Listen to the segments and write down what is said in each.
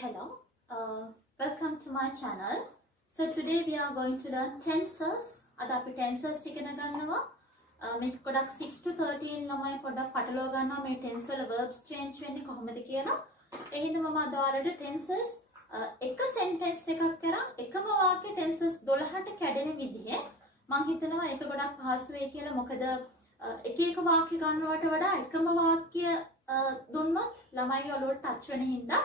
hello. Welcome to my channel. So today we are going to learn tenses. අද අපි tenses ඉගෙන ගන්නවා. මේක පොඩක් 6 to 13 ළමයි පොඩක් පටලවා ගන්නවා මේ tense වල verbs change වෙන්නේ කොහොමද කියලා. ඒ හින්දා මම අද ඔයාලට tenses එක sentence එකක් කරන් එකම වාක්‍ය tenses 12ට කැඩෙන විදිහේ මම හිතනවා ඒක ගොඩක් පහසු වෙයි කියලා. මොකද එක එක වාක්‍ය ගන්නවට වඩා එකම වාක්‍ය දුන්නොත් ළමයි ඔලුවට ටච් වෙන හින්දා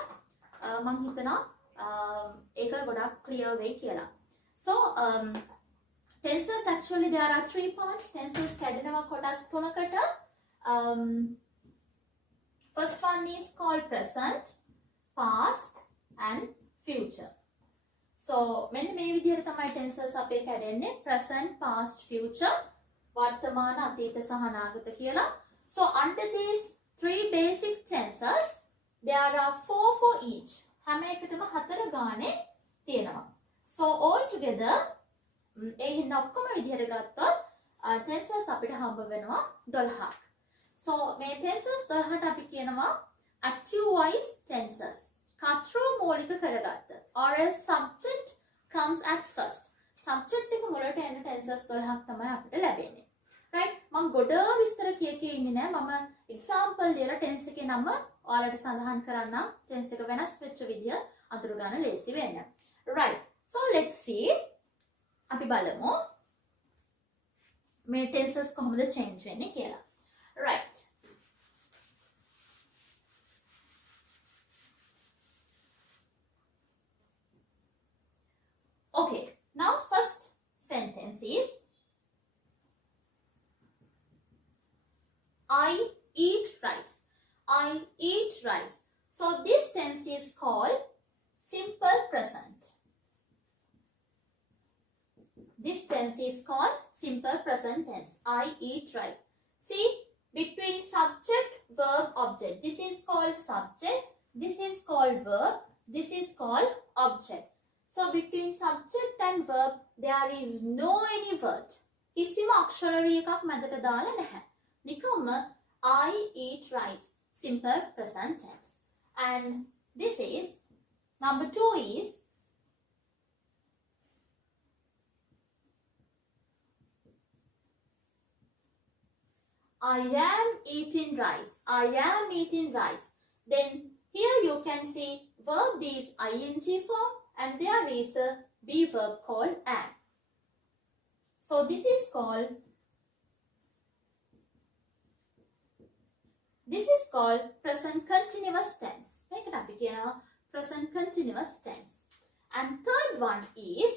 මම හිතනවා ඒක ගොඩක් clear වෙයි කියලා. So tenses actually there are 3 parts. Tenses කැඩෙනවා කොටස් තුනකට. First one is called present, past and future. So මෙන්න මේ විදිහට තමයි tenses අපේ කැඩෙන්නේ. present, past, future, වර්තමාන, අතීත සහ අනාගත කියලා. So under these 3 basic tenses there are 4 for each. හැම එකටම 4 ගානේ තියෙනවා. So all together ඒ හින්දා ඔක්කොම විදිහට ගත්තොත් tenses අපිට හම්බ වෙනවා 12ක්. So මේ tenses 12ට අපි කියනවා active voice tenses. කතෘ මූලික කරගත්ත. Or else subject comes at first. subject එක මුලට එන tenses 12ක් තමයි අපිට ලැබෙන්නේ. right? මම ගොඩ විස්තර කිය ඉන්නේ නැහැ. මම example දීලා tense එකේ නම ඔයාලට සඳහන් කරන්නම්. tense එක වෙනස් වෙච්ච විදිය අඳුර ගන්න ලේසි වෙන්න. right? So let's see. අපි බලමු මේ tenses කොහොමද change වෙන්නේ කියලා. right? okay, now first sentence is I eat rice. I eat rice. So this tense is called simple present. This tense is called simple present tense. I eat rice. See, between subject, verb, object. This is called subject. This is called verb. This is called object. So between subject and verb, there is no any word. කිසිම අක්ෂරය එකක් මැදට දාලා නැහැ. නිකම්ම I eat rice. Simple present tense. And this is, number 2 is I am eating rice. I am eating rice. Then here you can see verb is ing form and there is a be verb called am. So this is called present continuous tense. Make it up again. Present continuous tense. And third one is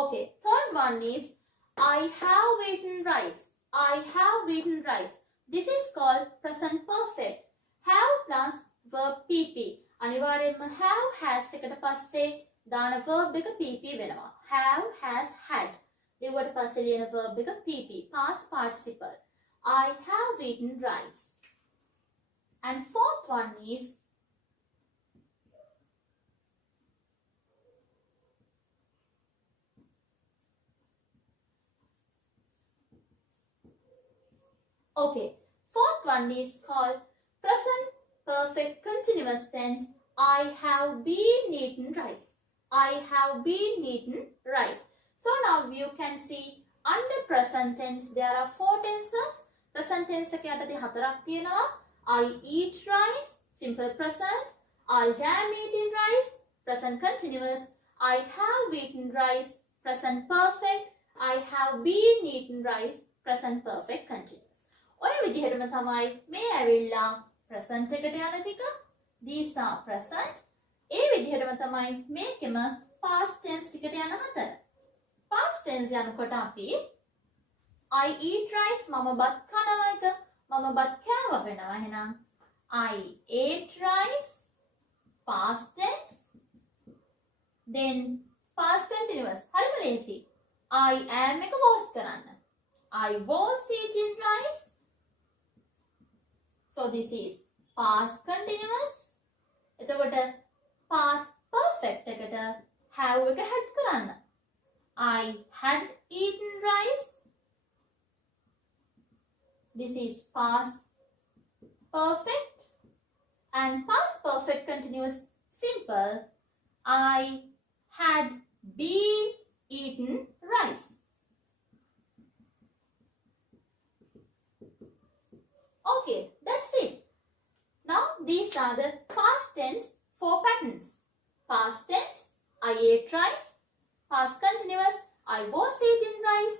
okay. Third one is I have eaten rice. I have eaten rice. This is called present perfect. Have plus verb pp. අනිවාර්යයෙන්ම have has එකට පස්සේ දාන verb එක pp වෙනවා. have, has, had. ඊට පස්සේ ලියන verb එක pp. past participle. I have eaten rice. And fourth one is okay. Fourth one is called present perfect continuous tense. I have been eaten rice. I have been eaten rice. So now you can see under present tense there are 4 tenses. Present tense එක යටතේ 4ක් තියෙනවා. I eat rice, simple present. I am eating rice, present continuous. I have eaten rice, present perfect. I have been eaten rice, present perfect continuous. ඔය විදිහටම තමයි මේ ඇවිල්ලා present එකට යන ටික. These are present. ඒ විදිහටම තමයි මේකෙම past tense ටිකට යන 4. past tense යනකොට අපි I eat rice මම බත් කනවා එක මම බත් කෑවා වෙනවා. එහෙනම් I ate rice past tense. Then past continuous. හරිම ලේසි. I am එක was කරන්න. I was eating rice. So this is past continuous. එතකොට past perfect එකට have එක had කරන්න. I had eaten rice. This is past perfect. And past perfect continuous simple. I had been eaten rice. Okay, that's it. Now these are the past tense 4 patterns. Past tense, I ate rice. Past continuous, I was eating rice.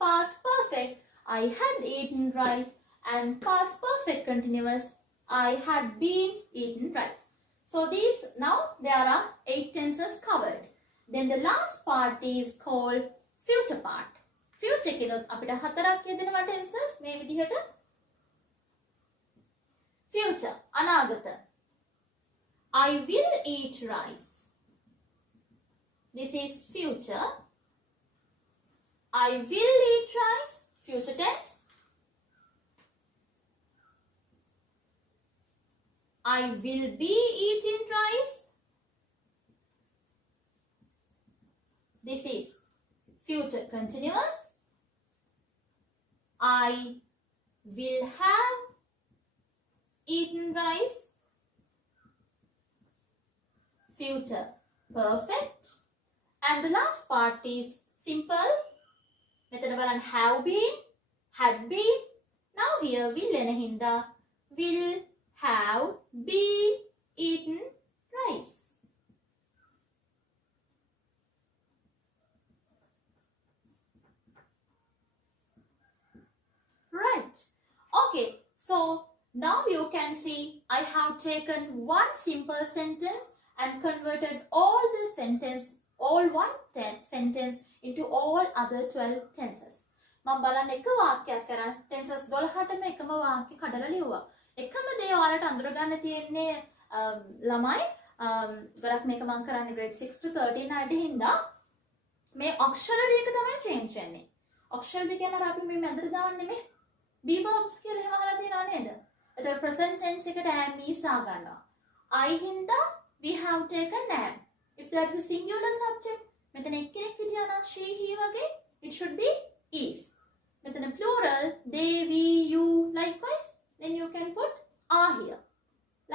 Past perfect, I had eaten rice. And past perfect continuous, I had been eaten rice. So these, now there are 8 tenses covered. Then the last part is called future part. Future කියනොත් අපිට හතරක් යෙදෙනවා tenses මේ විදිහට. Future, අනාගත. I will eat rice. This is future. I will eat rice, future tense. I will be eating rice. This is future continuous. I will have eaten rice. Future perfect. And the last part is simple. මෙතන බලන්න have been, had been. Now here will එන හින්දා will have been eaten rice. Right. Okay. So now you can see I have taken one simple sentence and converted all the sentence, all sentence into all other 12 tenses. මම බලන්න එක වාක්‍යයක් කරා tenses 12ටම එකම වාක්‍ය කඩලා ලියුවා. එකම දේ ඔයාලට අඳුරගන්න තියෙන්නේ ළමයි ගොඩක් මේක මම කරන්නේ grade 6 to 13 අයට හින්දා මේ auxiliary එක තමයි change වෙන්නේ. auxiliary කියන්නේ අපි මේ මැදට දාන්නේ මේ be verbs කියලා එහෙම අහලා තියෙනව නේද? එතකොට present tense එකට am is ආ ගන්නවා. I හින්දා we have taken am. If there is a singular subject මෙතන එක්කෙනෙක් හිටියා නම් she he වගේ it should be is. මෙතන plural they we you likewise then you can put are here.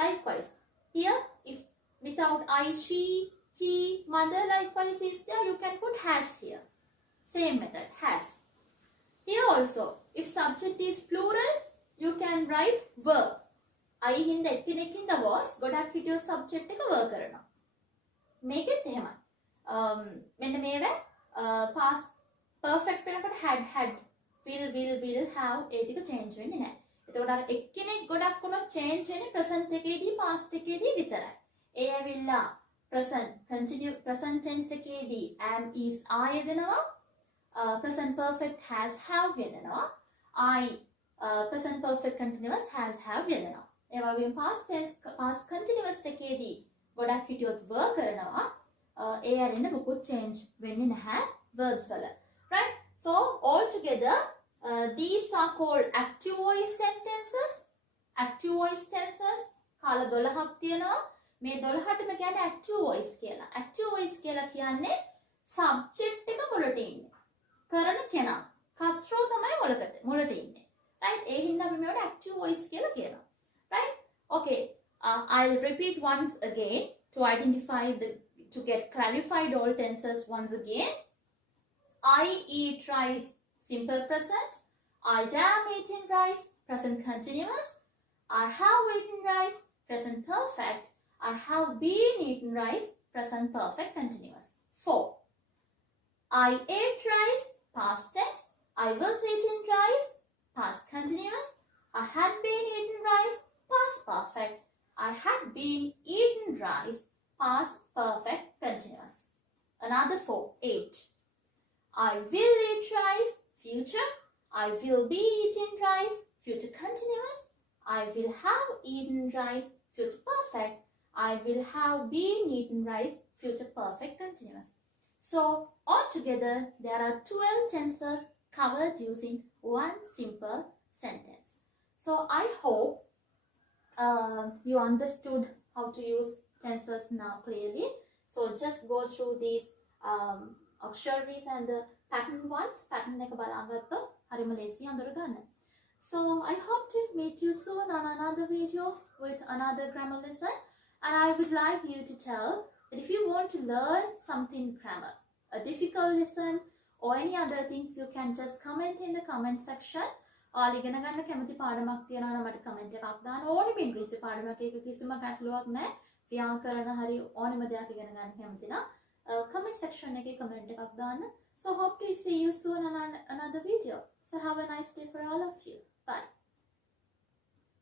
Likewise here if without I she he mother likewise is there you can put has here. Same method has. Here also if subject is plural you can write verb. I හින්දා එක්කෙනෙක් හින්දා was ගොඩක් හිටියොත් subject එක verb කරනවා. මේකෙත් එහෙමයි. මෙන්න මේවා past perfect වෙනකොට had will have ඒ ටික change වෙන්නේ නැහැ. එතකොට අර එක්කෙනෙක් ගොඩක් වුණොත් change වෙන්නේ present එකේදී past එකේදී විතරයි. ඒ ඇවිල්ලා present tense එකේදී am is are යෙදෙනවා. Present perfect has have යෙදෙනවා. Present perfect continuous has have යෙදෙනවා. ඒ වගේම past continuous එකේදී ගොඩක් හිටියොත් verb කරනවා. ඒ අරින්න මොකුත් change වෙන්නේ නැහැ verbs වල. Right? So all together these are called active voice sentences. Active voice tenses කාල 12ක් තියෙනවා. මේ 12ටම කියන්නේ active voice කියලා. active voice කියලා කියන්නේ subject එක මුලට ඉන්නේ. කරන කෙනා කතරෝ තමයි මුලට ඉන්නේ. Right? ඒ හින්දා අපි මේවට active voice කියලා කියනවා. Right? Okay. I'll repeat once again to identify to get clarified all tenses once again. I eat rice, simple present. I am eating rice, present continuous. I have eaten rice, present perfect. I have been eating rice, present perfect continuous. 4. I ate rice, past tense. I was eating rice, past continuous. I had been eating rice, past perfect. I had been eating rice, past perfect continuous. Another 4. 8. I will eat rice, future. I will be eating rice, future continuous. I will have eaten rice, future perfect. I will have been eating rice, future perfect continuous. So altogether there are 12 tenses covered using one simple sentence. So I hope you understood how to use tenses now clearly. So So just go through these auxiliaries and the pattern ones. Pattern එක බලාගත්තොත් හරිම ලේසි අඳුර ගන්න. So I hope to meet you soon on another video with another grammar lesson. And I would like you to tell that if you want to learn something grammar, a difficult lesson or any other things, you can just comment in the comment section. ඔයාලා ඉගෙන ගන්න කැමති පාඩමක් තියෙනවා නම් මට comment එකක් දාන්න. ඕනෙම ඉංග්‍රීසි පාඩමක් එක කිසිම ගැටලුවක් නැහැ. ව්‍යාකරණ හරි ඕනෙම දෙයක් ඉගෙන ගන්න කැමති නම් comment section එකේ comment එකක් දාන්න. So hope to see you soon on another video. So have a nice day for all of you. Bye.